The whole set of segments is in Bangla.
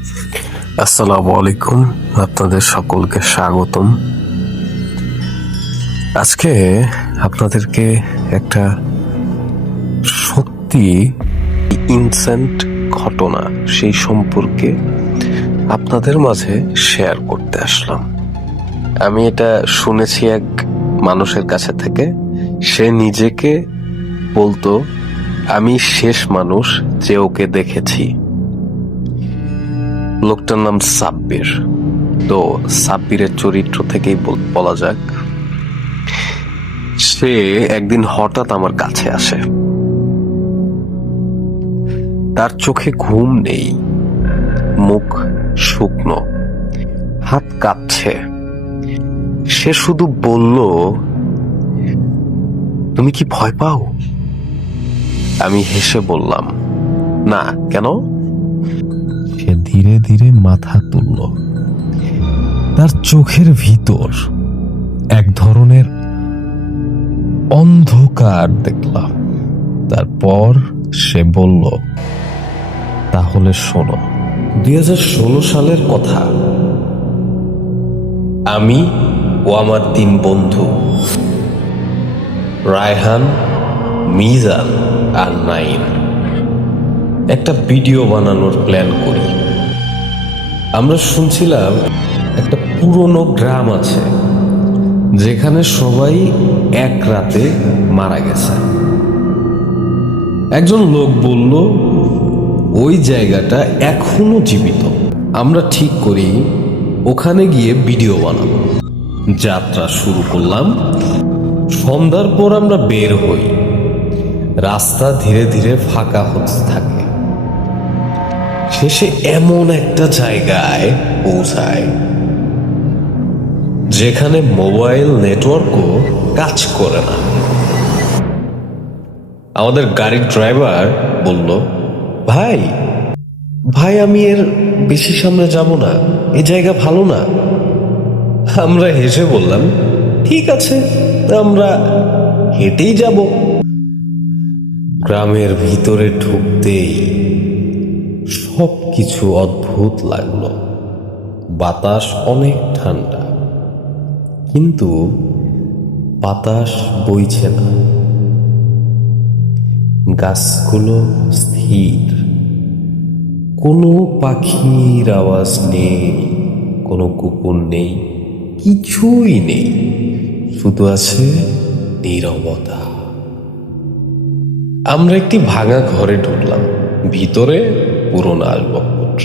আসসালামু আলাইকুম, আপনাদের সকলকে স্বাগতম। আজকে আপনাদেরকে একটা সত্যি ইনসেন্ট ঘটনা সেই সম্পর্কে আপনাদের মাঝে শেয়ার করতে আসলাম। আমি এটা শুনেছি এক মানুষের কাছে থেকে। সে নিজেকে বলতো, আমি শেষ মানুষ যে ওকে দেখেছি। লোকটার নাম সাব্বির। তো সাব্বিরের চরিত্র থেকেই বলা যাক। সে একদিন হঠাৎ আমার কাছে আসে। তার চোখে ঘুম নেই, মুখ শুকনো, হাত কাঁপছে। সে শুধু বলল, তুমি কি ভয় পাও? আমি হেসে বললাম, না, কেন? সে ধীরে ধীরে মাথা তুলল। তার চোখের ভিতর এক ধরনের অন্ধকার দেখলাম। তারপর সে বলল, তাহলে শোনো। 2016 সালের কথা। আমি ও আমার 3 বন্ধু, রায়হান, মিজান আর নাইম, একটা ভিডিও বানানোর প্ল্যান করি। আমরা শুনছিলাম একটা পুরনো গ্রাম আছে যেখানে সবাই এক রাতে মারা গেছে। একজন লোক বলল ওই জায়গাটা এখনো জীবিত। আমরা ঠিক করি ওখানে গিয়ে ভিডিও বানাবো। যাত্রা শুরু করলাম। সন্ধ্যার পর আমরা বের হই। রাস্তা ধীরে ধীরে ফাঁকা হতে থাকে। শেষে এমন একটা জায়গায় পৌঁছায় যেখানে মোবাইল নেটওয়ার্কও কাজ করে না। আমাদের গাড়ির ড্রাইভার বলল, ভাই ভাই আমি এর বেশি সামনে যাব না, এই জায়গা ভালো না। আমরা হেসে বললাম, ঠিক আছে, আমরা হেঁটেই যাব। গ্রামের ভিতরে ঢুকতেই সব কিছু অদ্ভুত লাগলো। বাতাস অনেক ঠান্ডা, কিন্তু বাতাস বইছে না। গাছগুলো স্থির, কোনো পাখির আওয়াজ নেই, কোনো কুকুর নেই, কিছুই নেই, শুধু আছে নীরবতা। আমরা একটি ভাঙা ঘরে ঢুকলাম। ভিতরে পুরনো আসবাবপত্র,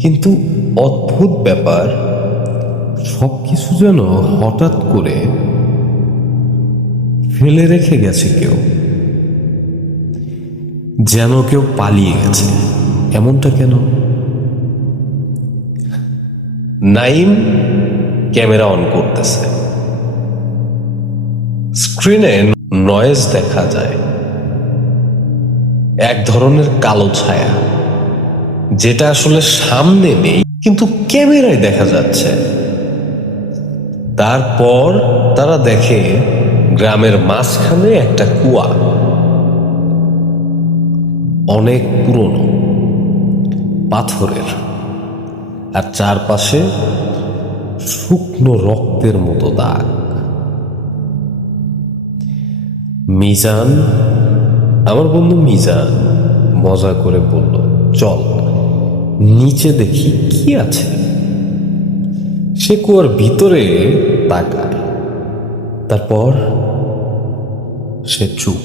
কিন্তু অদ্ভুত ব্যাপার, সবকিছু যেন হঠাৎ করে ফেলে রেখে গেছে কেউ, যেন কেউ পালিয়ে গেছে। এমনটা কেন? নাইম ক্যামেরা অন করতেছে। স্ক্রিনে নয়েজ দেখা যায়, এক ধরনের কালো ছায়া, যেটা আসলে সামনে নেই কিন্তু ক্যামেরায় দেখা যাচ্ছে। তারপর তারা দেখে গ্রামের মাঝখানে একটা কুয়া, অনেক পুরনো, পাথরের, আর চারপাশে শুকনো রক্তের মতো দাগ। মিজান, আমার বন্ধু মিজান, মজা করে বলল, চল নিচে দেখি কি আছে। সে কুয়ার ভিতরে তাকায়, তারপর সে চুপ।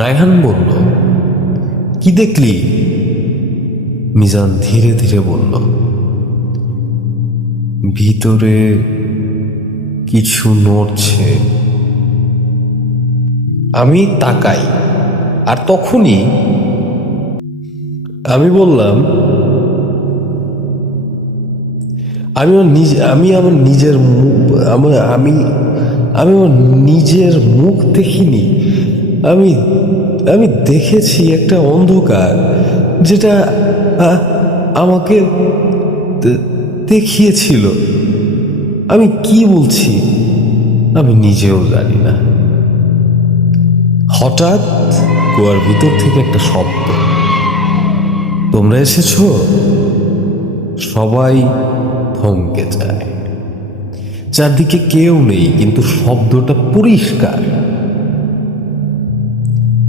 রায়হান বলল, কি দেখলি? মিজান ধীরে ধীরে বলল, ভিতরে কিছু নড়ছে। আমি তাকাই, আর তখনই আমি বললাম, আমি আমার নিজের মুখ দেখিনি। আমি দেখেছি একটা অন্ধকার, যেটা আমাকে দেখিয়েছিল। আমি কি বলছি আমি নিজেও জানি না। হঠাৎ কুয়ার ভিতর থেকে একটা শব্দ, তোমরা এসেছো? সবাই থমকে যায়। চারদিকে কেউ নেই, কিন্তু শব্দটা পরিষ্কার।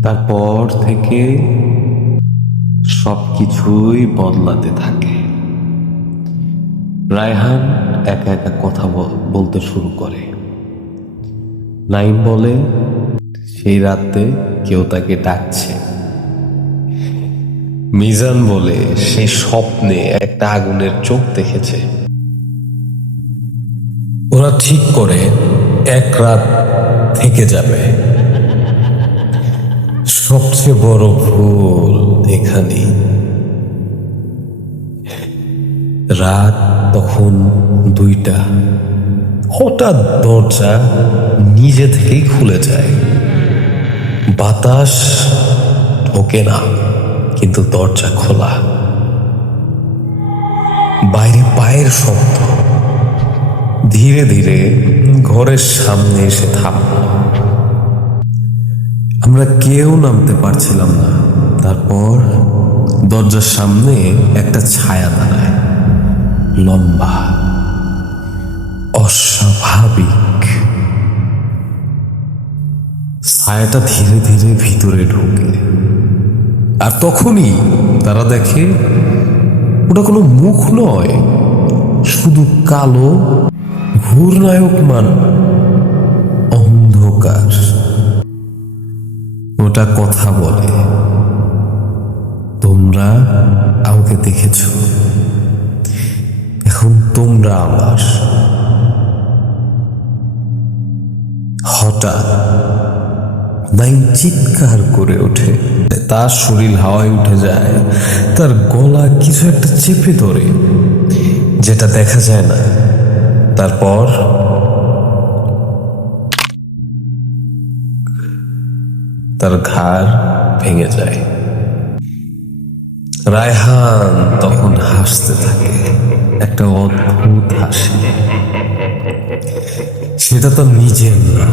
তারপর থেকে সবকিছুই বদলাতে থাকে। রায়হান একা একা কথা বলতে শুরু করে। নাইম বলে সেই রাতে কেউ তাকে ডাকছে। মিজান বলে সে স্বপ্নে একটা আগুনের চোখ দেখেছে। ওরা ঠিক করে এক রাত থেকে যাবে। সবচেয়ে বড় ভুল এখানে। রাত তখন 2টা। হঠাৎ দরজা নিজে থেকেই খুলে যায়। বাতাস ঢোকে না, কিন্তু দরজা খোলা। বাইরে পায়ের শব্দ ধীরে ধীরে ঘরের সামনে এসে থামল। আমরা কেউ নামতে পারছিলাম না। তারপর দরজার সামনে একটা ছায়া দাঁড়ায়, লম্বা, অস্বাভাবিক। ছায়াটা ধীরে ধীরে ভিতরে ঢোকে, আর তখনই তারা দেখে ওটা কোনো মুখ নয়, শুধু কালো ঘূর্ণায়মান অন্ধকার। ওটা কথা বলে, তোমরা আমাকে দেখেছ, এখন তোমরা আমার। হঠাৎ নাইম চিৎকার করে ওঠে। তার শরীর হাওয়ায় উঠে যায়। তার গলা কিছু একটা চেপে ধরে, যেটা দেখা যায় না। তারপর তার ঘাড় ভেঙে যায়। রায়হান তখন হাসতে থাকে, একটা অদ্ভুত হাসি। সেটা তার নিজের না।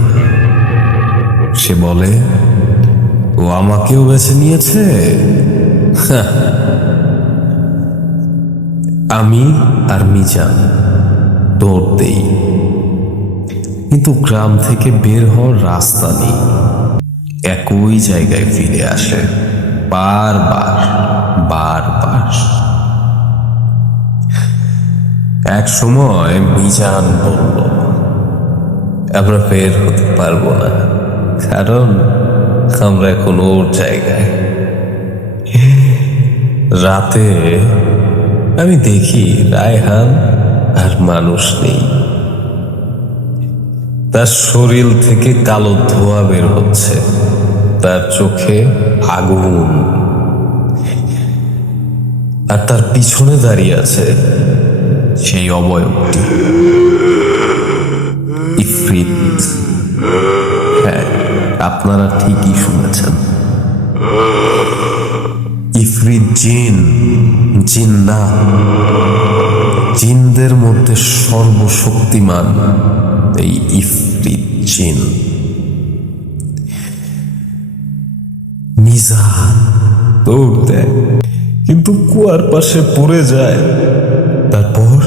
সে বলে, ও আমাকেও বেছে নিয়েছে। আমি আর মিজান দৌড় দেই, কিন্তু গ্রাম থেকে বের হওয়ার রাস্তা নেই। একই জায়গায় ফিরে আসে, বারবার বারবার। এক সময় মিজান বলল, আমরা বের হতে পারবো না, কারণ আমরা এখন ওর জায়গায়। রাতে আমি দেখি রায়হান আর মানুষ নেই। তার শরীর থেকে কালো ধোঁয়া বের হচ্ছে, তার চোখে আগুন, আর তার পিছনে দাঁড়িয়ে আছে সেই অবয়বটি, ইফরিত। হ্যাঁ, আপনারা ঠিকই শুনেছেন, ইফরিত জিন। জিন না, জিনদের মধ্যে সর্বশক্তিমান এই ইফরিত জিন। মিজান দৌড় দেয়, কিন্তু কুয়ার পাশে পড়ে যায়। তারপর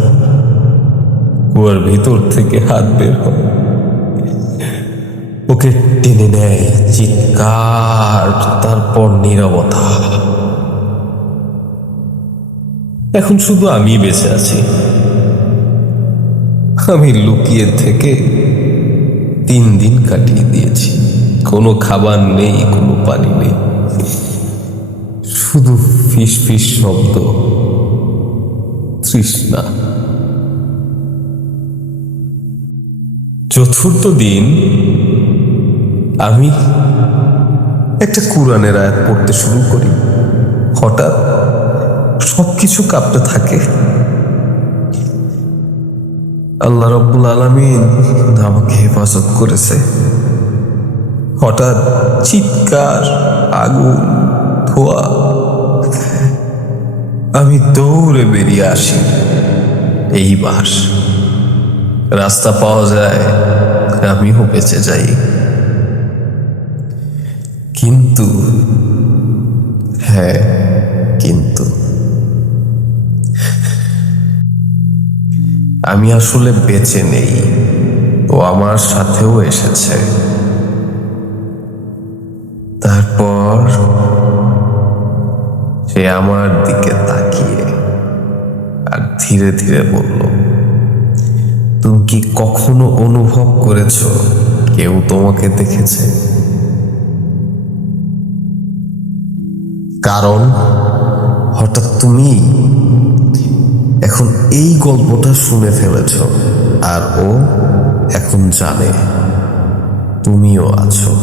কুয়ার ভিতর থেকে হাত বের হয়, ওকে টেনে নেয়। চিৎকার, তারপর নীরবতা। এখন শুধু আমি বেঁচে আছি। আমি লুকিয়ে থেকে 3 দিন কাটিয়ে দিয়েছি। কোনো খাবার নেই, কোনো পানি নেই, শুধু ফিস ফিস শব্দ, তৃষ্ণা। 4র্থ দিন আমি একটা কুরআনের আয়াত পড়তে শুরু করি। হঠাৎ সবকিছু কাঁপতে থাকে। আল্লাহ রাব্বুল আলামিন আমাকে হেফাজত করেছে। হঠাৎ চিৎকার, আগুন, ধোঁয়া। আমি দৌড়ে বেরিয়ে আসি। এইবার রাস্তা পাওয়া যায়, আমিও বেঁচে যাই। কিন্তু, হ্যাঁ, কিন্তু আমি আসলে বেঁচে নেই, ও আমার সাথেও এসেছে। তারপর সে আমার দিকে তাকিয়ে আর ধীরে ধীরে বলল, তুমি কি কখনো অনুভব করেছো কেউ তোমাকে দেখেছে? কারণ হঠাৎ তুমি এখন এই গল্পটা শুনে ফেলেছ, আর ও এখন জানে তুমিও আছো।